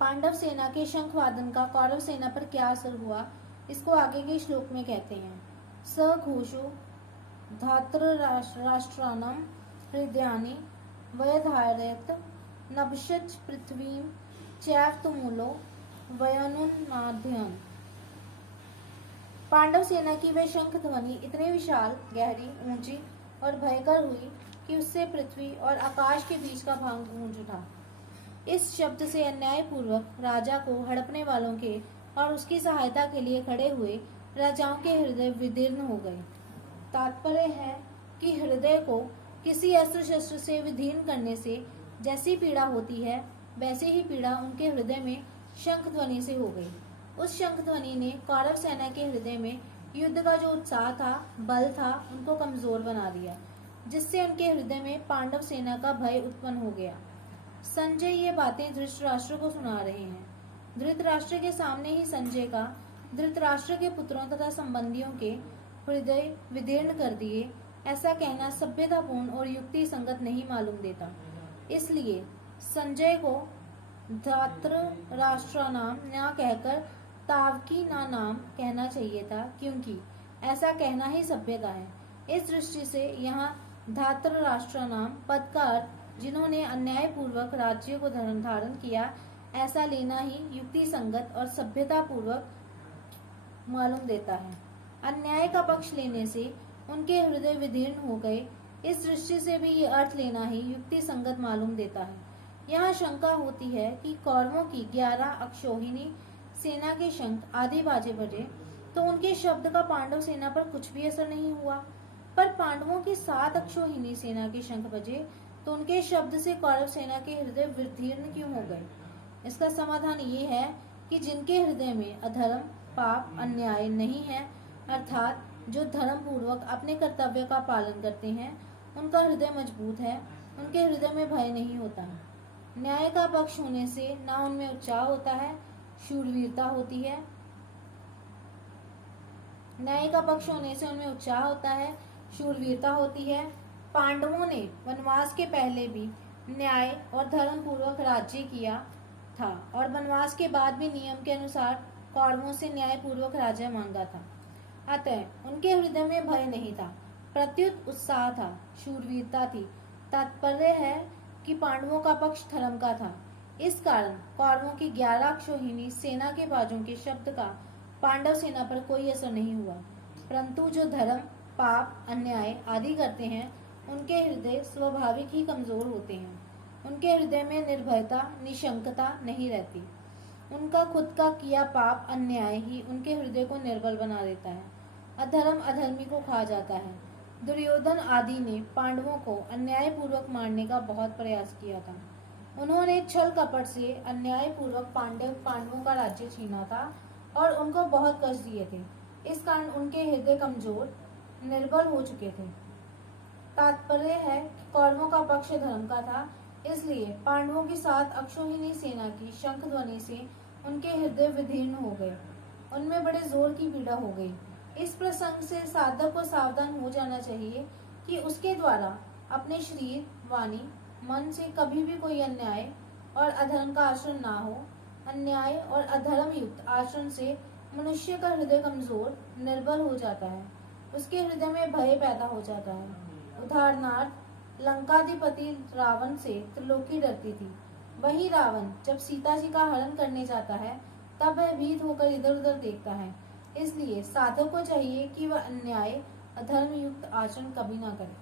पांडव सेना के शंखवादन का कौरव सेना पर क्या असर हुआ, इसको आगे के श्लोक में कहते हैं। स घोषो धातृराष्ट्राणां हृदयानि व्यधारयत् नभश्च पृथ्वीं चैव तुमुलो वयनुन्नाद्यन्। पांडव सेना की वह शंख ध्वनि इतनी विशाल, गहरी, ऊंची और भयंकर हुई कि उससे पृथ्वी और आकाश के बीच का भाग गूंज उठा। इस शब्द से अन्यायपूर्वक राजा को हड़पने वालों के और उसकी सहायता के लिए खड़े हुए राजाओं के हृदय विदीर्ण हो गए। तात्पर्य है कि हृदय को किसी अस्त्र शस्त्र से विदीर्ण करने से जैसी पीड़ा होती है, वैसे ही पीड़ा उनके हृदय में शंख ध्वनि से हो गई। उस शंख ध्वनि ने कौरव सेना के हृदय में युद्ध का जो उत्साह था, बल था, उनको कमजोर बना दिया, जिससे उनके हृदय में पांडव सेना का भय उत्पन्न हो गया। संजय ये बातें धृतराष्ट्र को सुना रहे हैं। धृतराष्ट्र के सामने ही संजय का धृतराष्ट्र के पुत्रों तथा संबंधियों के हृदय विदीर्ण कर दिए, ऐसा कहना सभ्यतापूर्ण और युक्ति संगत नहीं मालूम देता। इसलिए संजय को धातृराष्ट्राणाम न कहकर तावकी ना नाम कहना चाहिए था, क्योंकि ऐसा कहना ही सभ्यता है। इस दृष्टि से यहाँ धातृराष्ट्राणाम पद का अर्थ जिन्होंने अन्यायपूर्वक राज्य को धारण किया, ऐसा लेना ही युक्ति संगत और सभ्यता पूर्वक मालूम देता है। अन्याय का पक्ष लेने से उनके हृदय विदीर्ण हो गए, इस दृष्टि से भी ये अर्थ लेना ही युक्ति संगत मालूम देता है। यहाँ शंका होती है कि कौरवों की 11 अक्षौहिणी सेना के शंख आदि बाजे बजे तो उनके शब्द का पांडव सेना पर कुछ भी असर नहीं हुआ, पर पांडवों की 7 अक्षौहिणी सेना के शंख बजे तो उनके शब्द से कौरव सेना के हृदय विदीर्ण क्यों हो गए। इसका समाधान ये है कि जिनके हृदय में अधर्म, पाप, अन्याय नहीं है, अर्थात जो धर्म पूर्वक अपने कर्तव्य का पालन करते हैं, उनका हृदय मजबूत है, उनके हृदय में भय नहीं होता। न्याय का पक्ष होने से न उनमें उत्साह होता है, शूरवीरता होती है। न्याय का पक्ष होने से उनमें उत्साह होता है, शूरवीरता होती है। पांडवों ने वनवास के पहले भी न्याय और धर्म पूर्वक राज्य किया था और वनवास के बाद भी नियम के अनुसार कौरवों से न्याय पूर्वक राज्य मांगा था। अतः उनके हृदय में भय नहीं था, प्रत्युत उत्साह था, शूरवीरता थी। तात्पर्य है कि पांडवों का पक्ष धर्म का था। इस कारण कौरवों की 11 अक्षौहिणी सेना के बाजों के शब्द का पांडव सेना पर कोई असर नहीं हुआ, परंतु जो धर्म, पाप, अन्याय आदि करते हैं, उनके हृदय स्वाभाविक ही कमजोर होते हैं। उनके हृदय में निर्भयता, निशंकता नहीं रहती। उनका खुद का किया पाप, अन्याय ही उनके हृदय को निर्बल बना देता है। अधर्म अधर्मी को खा जाता है। दुर्योधन आदि ने पांडवों को अन्याय पूर्वक मारने का बहुत प्रयास किया था। उन्होंने छल कपट से अन्याय पूर्वक पांडवों का राज्य छीना था और उनको बहुत कष्ट दिए थे। इस कारण उनके हृदय कमजोर, निर्बल हो चुके थे। तात्पर्य है कि कौरवों का पक्ष धर्म का था, इसलिए पांडवों की 7 अक्षौहिणी सेना की शंख ध्वनि से उनके हृदय विदीर्ण हो गए, उनमें बड़े जोर की पीड़ा हो गई। इस प्रसंग से साधक को सावधान हो जाना चाहिए कि उसके द्वारा अपने शरीर, वाणी, मन से कभी भी कोई अन्याय और अधर्म का आचरण ना हो। अन्याय और अधर्म युक्त आचरण से मनुष्य का हृदय कमजोर, निर्बल हो जाता है, उसके हृदय में भय पैदा हो जाता है। उदाहरणार्थ, लंकाधिपति रावण से त्रिलोकी डरती थी। वही रावण जब सीता जी का हरण करने जाता है, तब वह भीत होकर इधर उधर देखता है। इसलिए साधक को चाहिए कि वह अन्याय, अधर्म युक्त आचरण कभी ना करे।